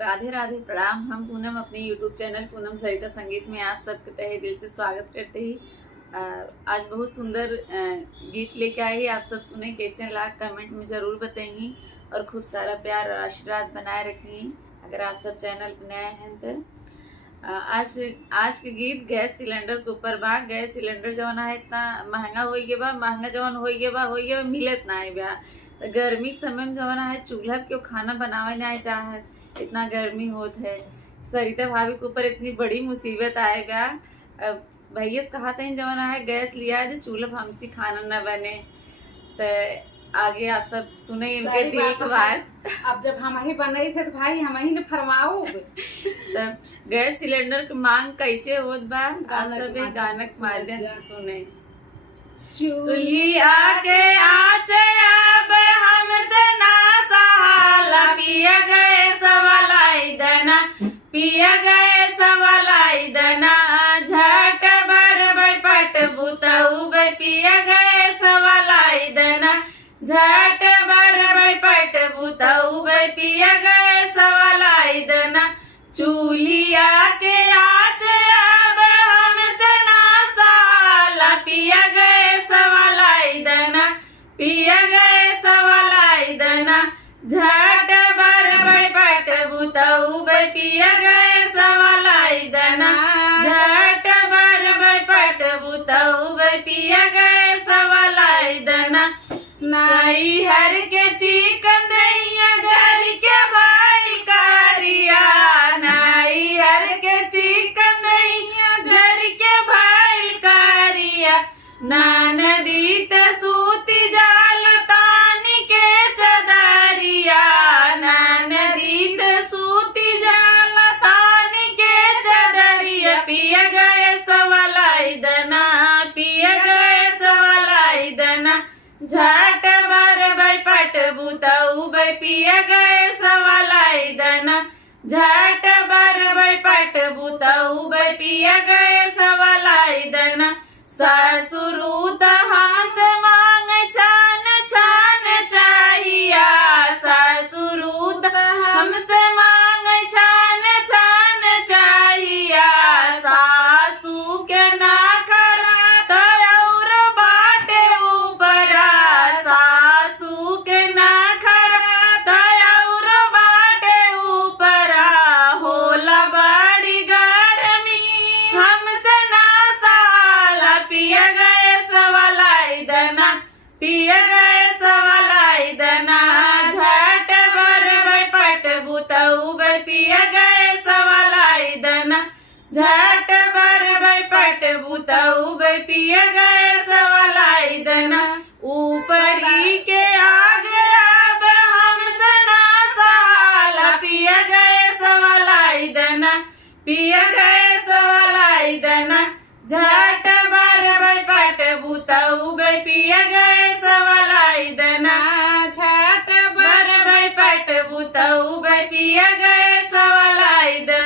राधे राधे प्रणाम। हम पूनम अपने YouTube चैनल पूनम सरिता संगीत में आप सबके तहे दिल से स्वागत करते ही आज बहुत सुंदर गीत लेके आई। आप सब सुने, कैसे लगा कमेंट में ज़रूर बताइए और खूब सारा प्यार और आशीर्वाद बनाए रखिए। अगर आप सब चैनल पर नए हैं तो आज के गीत गैस सिलेंडर के ऊपर बा। गैस सिलेंडर जवन है इतना महंगा हो गया बा, महंगा जवन हो गया बा मिलत ना है बा। तो गर्मी के समय में जवन है चूल्हा के खाना बनावे नहीं चाहत, इतना गर्मी होत है। सरिता भाभी के ऊपर इतनी बड़ी मुसीबत आएगा। भैया कहा था जवन है गैस लिया है चूल्हा हमसे खाना न बने। तो आगे आप सब सुने इनके दिल की बात। अब जब हम ही बनाई थे तो भाई हम ही ने फरमाओ। तो गैस सिलेंडर की मांग कैसे होत बा आप सब गाना के माध्यम से सुने। चूल्हा के आँच अब हमसे ना सहाला, पिया गए सवालाई दना, पिया गए सवालाई दना, झट बर बैपट बुतऊ बे, पिया गए सवालाई दना, झट बर बैपट बुतऊ बे, पिया गए सवालाई दना। चूल्हा के आँच अब हमसे ना सहाला, पिया गए सवालाई दना, पिया गए सवालाई दना, झट बर बैपट बुतऊ बे, पिया गए सवालाई दना, झट बर बैपट बुतऊ बे, पिया गए सवालाई दना। नाई हर के चिकन दैया घर के भाई कारिया, नाई हर के चिकन दैया घर के भाई कारिया, नानदी त सूती जाल तानी के चदरिया, नानदी त सूती जाल तानी के चदरिया, पिया गए सवालाई दना, पिया गए सवालाई दना, झट बर बैपट बुतऊ बे, पिया गए सवालाई दना, झट बर बैपट बुतऊ बे, पिया गए सवालाई दना। ससुरू त हमसे मांग छान छान चाहिया, ससुरू त हमसे मांग छान छान चाहिया, सासू के ना खरा तौर बाटे ऊपरा, सासू के ना खरा तौर बाटे ऊपरा, होला बड़ी गर्मी हमसे ना सहाला, पिया गए सवालाई दना, पिया गए सवालाई दना, झट बर बैपट बुतऊ बे, पिया गए सवालाई दना, झट बर बैपट बुतऊ बे, पिया गए सवालाई दना। ऊपरी के आगे अब हमसे ना सहाला, पिया गए सवालाई दना, पिया गए सवालाई दना, झट बर बैपट बुतऊ बे, पिया गए सवालाई दना, झट बर बैपट बुतऊ बे, पिया गए